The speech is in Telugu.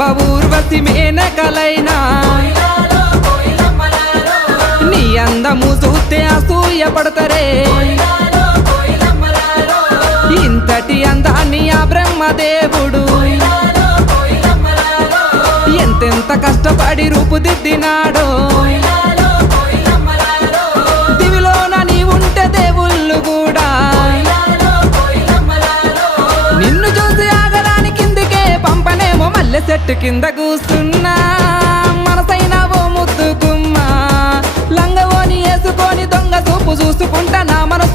రంభ ఊర్వశి మేనకలైనా నీ అందము చూస్తే అసూయ పడతారే ఇంతటి అందాన్ని ఆ బ్రహ్మదేవుడు ఎంతెంత కష్టపడి రూపుదిద్దినాడో దివిలోన నీ ఉంటే దేవుళ్ళు కూడా నిన్ను చూసి ఆగరాని కిందికే పంపనేమో మల్లె చెట్టు కింద కూస్తున్నా మనసైనా ఓ ముద్దుకుమ్మా లంగవోని వేసుకొని దొంగ చూపు చూసుకుంటా నా మనసు